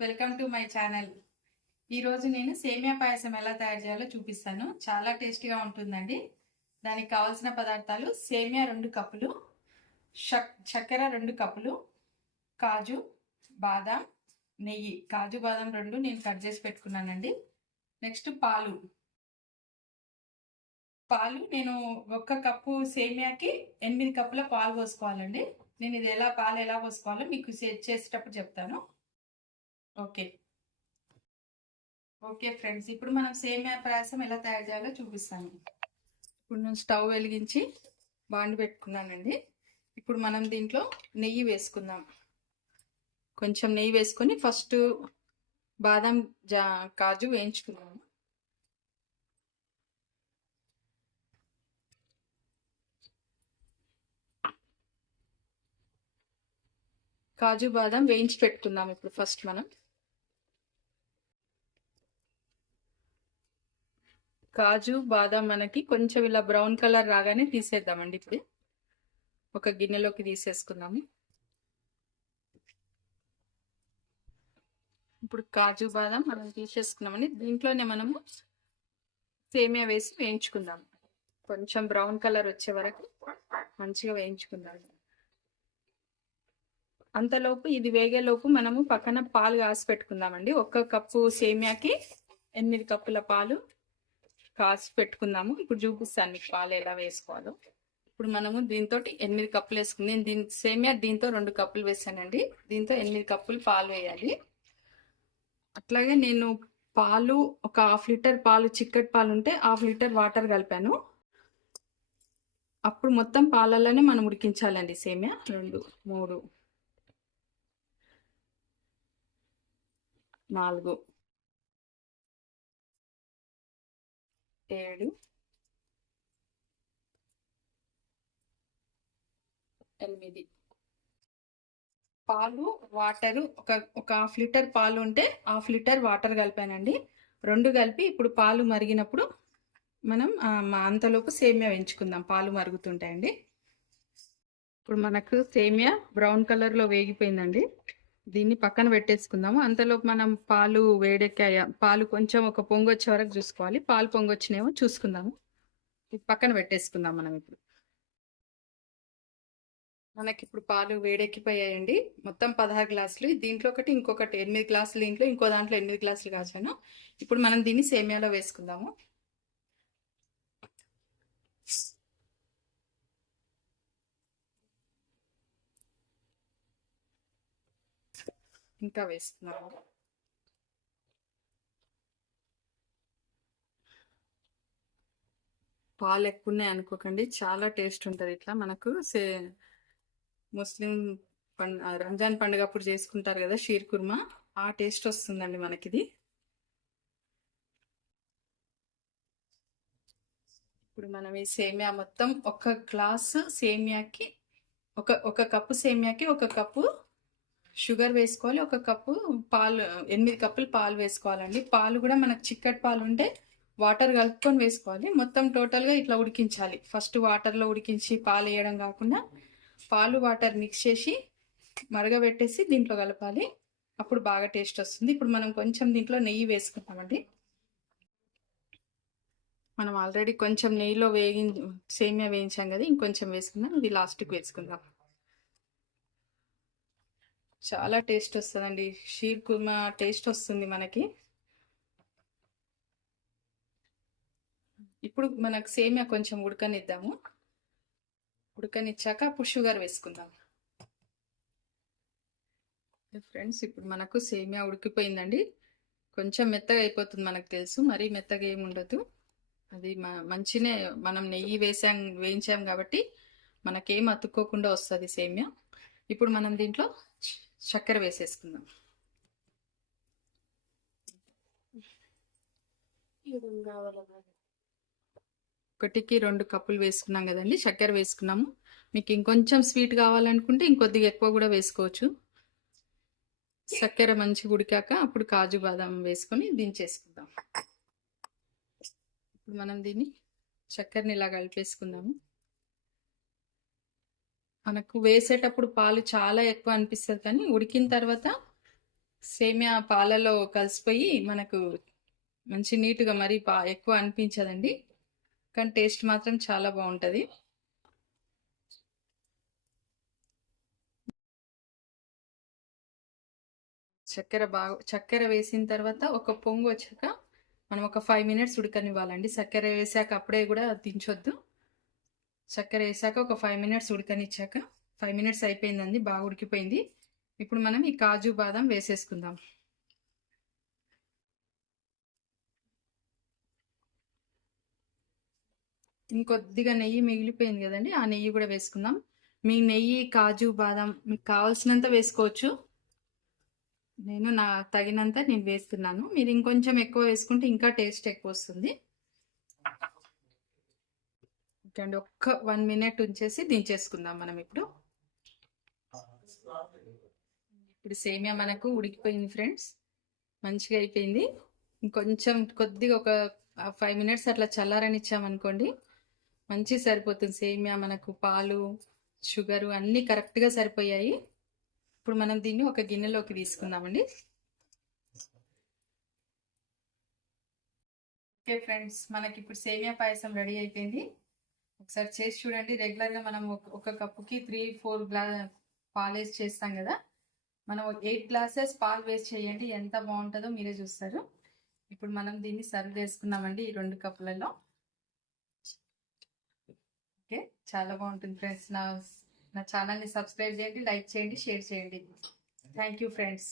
Welcome to my channel. ఈరోజు నేను సేమియా పాయసం ఎలా తయారు చేయాలో చూపిస్తాను. చాలా టేస్టీగా ఉంటుందండి. దానికి కావాల్సిన పదార్థాలు: సేమియా 2 కప్పులు, చక్కెర 2 కప్పులు, కాజు, బాదం, నెయ్యి. కాజు బాదం 2 నేను కట్ చేసి పెట్టుకున్నానండి. నెక్స్ట్ పాలు నేను 1 కప్పు సేమియాకి 8 కప్పుల పాలు పోసుకోవాలండి. నేను ఇది పాలు ఎలా పోసుకోవాలో మీకు చేసేటప్పుడు చెప్తాను. ఓకే ఫ్రెండ్స్, ఇప్పుడు మనం సేమియా పాయసం ఎలా తయారు చేయాలో చూపిస్తాను. ఇప్పుడు నేను స్టవ్ వెలిగించి బాండి పెట్టుకున్నానండి. ఇప్పుడు మనం దీంట్లో నెయ్యి వేసుకుందాం. కొంచెం నెయ్యి వేసుకొని ఫస్ట్ బాదం కాజు వేయించుకుందాము. కాజు బాదం వేయించి పెట్టుకుందాం. ఇప్పుడు ఫస్ట్ మనం కాజు బాదం మనకి కొంచెం ఇలా బ్రౌన్ కలర్ రాగానే తీసేద్దామండి. ఇప్పుడు ఒక గిన్నెలోకి తీసేసుకుందాము. ఇప్పుడు కాజు బాదం మనం తీసేసుకున్నామండి. దీంట్లోనే మనము సేమియా వేసి వేయించుకుందాం. కొంచెం బ్రౌన్ కలర్ వచ్చే వరకు మంచిగా వేయించుకుందాం. అంతలోపు ఇది వేగేలోపు మనము పక్కన పాలు కాసి పెట్టుకుందామండి. 1 కప్పు సేమియాకి 8 కప్పుల పాలు కాసి పెట్టుకుందాము. ఇప్పుడు చూపిస్తాను మీకు పాలు ఎలా వేసుకోవాలో. ఇప్పుడు మనము దీంతో 8 కప్పులు వేసుకుంది. నేను సేమియా దీంతో 2 కప్పులు వేసానండి. దీంతో 8 కప్పులు పాలు వేయాలి. అట్లాగే నేను పాలు ఒక 1/2 లీటర్ పాలు, చిక్కటి పాలు ఉంటే 1/2 లీటర్ వాటర్ కలిపాను. అప్పుడు మొత్తం పాలల్లోనే మనం ఉడికించాలండి. సేమియా 2, 3, 4, 7, 8 పాలు, వాటరు ఒక 1/2 లీటర్ పాలు ఉంటే 1/2 లీటర్ వాటర్ కలిపానండి. 2 కలిపి ఇప్పుడు పాలు మరిగినప్పుడు మనం అంతలోపు సేమియా వేయించుకుందాం. పాలు మరుగుతుంటాయండి. ఇప్పుడు మనకు సేమియా బ్రౌన్ కలర్లో వేగిపోయిందండి. దీన్ని పక్కన పెట్టేసుకుందాము. అంతలోపు మనం పాలు వేడెక్కాయా, పాలు కొంచెం ఒక పొంగు వచ్చే వరకు చూసుకోవాలి. పాలు పొంగు వచ్చినేమో చూసుకుందాము. పక్కన పెట్టేసుకుందాం మనం. ఇప్పుడు మనకి ఇప్పుడు పాలు వేడెక్కిపోయాయండి. మొత్తం 16 గ్లాసులు. దీంట్లో ఒకటి, ఇంకొకటి 8 గ్లాసులు, దీంట్లో ఇంకో దాంట్లో 8 గ్లాసులు కాచాను. ఇప్పుడు మనం దీన్ని సేమియాలో వేసుకుందాము. ఇంకా వేసుకున్నాము. పాలు ఎక్కువ ఉన్నాయి అనుకోకండి, చాలా టేస్ట్ ఉంటుంది. ఇట్లా మనకు ముస్లిం రంజాన్ పండుగ అప్పుడు చేసుకుంటారు కదా షీర్ కుర్మా, ఆ టేస్ట్ వస్తుందండి మనకిది. ఇప్పుడు మనం ఈ సేమియా మొత్తం 1 గ్లాసు సేమియాకి ఒక కప్పు సేమియాకి 1 కప్పు షుగర్ వేసుకోవాలి. 1 కప్పు పాలు, 8 కప్పులు పాలు వేసుకోవాలండి. పాలు కూడా మనకు చిక్కటి పాలు ఉంటే వాటర్ కలుపుకొని వేసుకోవాలి. మొత్తం టోటల్గా ఇట్లా ఉడికించాలి. ఫస్ట్ వాటర్లో ఉడికించి పాలు వేయడం కాకుండా పాలు వాటర్ మిక్స్ చేసి మరగబెట్టేసి దీంట్లో కలపాలి. అప్పుడు బాగా టేస్ట్ వస్తుంది. ఇప్పుడు మనం కొంచెం దీంట్లో నెయ్యి వేసుకుంటామండి. మనం ఆల్రెడీ కొంచెం నెయ్యిలో సేమియా వేయించాం కదా, ఇంకొంచెం వేసుకుందాం. ఇది లాస్ట్కి వేసుకుందాం. చాలా టేస్ట్ వస్తుందండి. షీర్ కుర్మా టేస్ట్ వస్తుంది మనకి. ఇప్పుడు మనకు సేమియా కొంచెం ఉడకనిద్దాము. ఉడకనిచ్చాక అప్పుడు షుగర్ వేసుకుందాం. ఫ్రెండ్స్, ఇప్పుడు మనకు సేమియా ఉడికిపోయిందండి. కొంచెం మెత్తగా అయిపోతుంది, మనకు తెలుసు. మరీ మెత్తగా ఏమి ఉండదు. అది మంచినే మనం నెయ్యి వేయించాం కాబట్టి మనకేం అతుక్కోకుండా వస్తుంది సేమియా. ఇప్పుడు మనం దీంట్లో చక్కెర వేసేసుకుందాం. ఒకటికి 2 కప్పులు వేసుకున్నాం కదండి, చక్కెర వేసుకున్నాము. మీకు ఇంకొంచెం స్వీట్ కావాలనుకుంటే ఇంకొద్దిగా ఎక్కువ కూడా వేసుకోవచ్చు. చక్కెర మంచిగా ఉడికాక అప్పుడు కాజు బాదం వేసుకొని దించేసుకుందాం. ఇప్పుడు మనం దీన్ని చక్కెరని ఇలా కలిపేసుకుందాము. మనకు వేసేటప్పుడు పాలు చాలా ఎక్కువ అనిపిస్తుంది, కానీ ఉడికిన తర్వాత సేమియా పాలలో కలిసిపోయి మనకు మంచి నీట్గా మరీ ఎక్కువ అనిపించదండి, కానీ టేస్ట్ మాత్రం చాలా బాగుంటుంది. చక్కెర వేసిన తర్వాత ఒక పొంగు వచ్చాక మనం ఒక 5 మినిట్స్ ఉడకనివ్వాలండి. చక్కెర వేసాక అప్పుడే కూడా దించొద్దు. చక్కెర వేసాక ఒక 5 మినిట్స్ ఉడకనిచ్చాక, 5 మినిట్స్ అయిపోయిందండి, బాగా ఉడికిపోయింది. ఇప్పుడు మనం ఈ కాజు బాదం వేసేసుకుందాం. ఇంకొద్దిగా నెయ్యి మిగిలిపోయింది కదండి, ఆ నెయ్యి కూడా వేసుకుందాం. మీ నెయ్యి కాజు బాదం మీకు కావాల్సినంత వేసుకోవచ్చు. నేను తగినంత నేను వేస్తున్నాను. మీరు ఇంకొంచెం ఎక్కువ వేసుకుంటే ఇంకా టేస్ట్ ఎక్కువ వస్తుంది. ఓకే అండి, ఒక్క 1 మినిట్ ఉంచేసి దించేసుకుందాం మనం ఇప్పుడు. సేమియా మనకు ఉడికిపోయింది ఫ్రెండ్స్, మంచిగా అయిపోయింది. ఇంకొంచెం కొద్దిగా ఒక 5 మినిట్స్ అట్లా చల్లారనిచ్చామనుకోండి, మంచిగా సరిపోతుంది. సేమియా మనకు పాలు షుగరు అన్నీ కరెక్ట్గా సరిపోయాయి. ఇప్పుడు మనం దీన్ని ఒక గిన్నెలోకి తీసుకుందామండి. ఓకే ఫ్రెండ్స్, మనకి ఇప్పుడు సేమియా పాయసం రెడీ అయిపోయింది. ఒకసారి చేసి చూడండి. రెగ్యులర్గా మనం ఒక కప్పుకి 3-4 పాలు వేసి చేస్తాం కదా, మనం 8 గ్లాసెస్ పాలు వేస్ట్ చేయండి, ఎంత బాగుంటుందో మీరే చూస్తారు. ఇప్పుడు మనం దీన్ని సర్వ్ చేసుకున్నామండి ఈ 2 కప్పులలో. ఓకే, చాలా బాగుంటుంది ఫ్రెండ్స్. నా ఛానల్ని సబ్స్క్రైబ్ చేయండి, లైక్ చేయండి, షేర్ చేయండి. Thank you friends.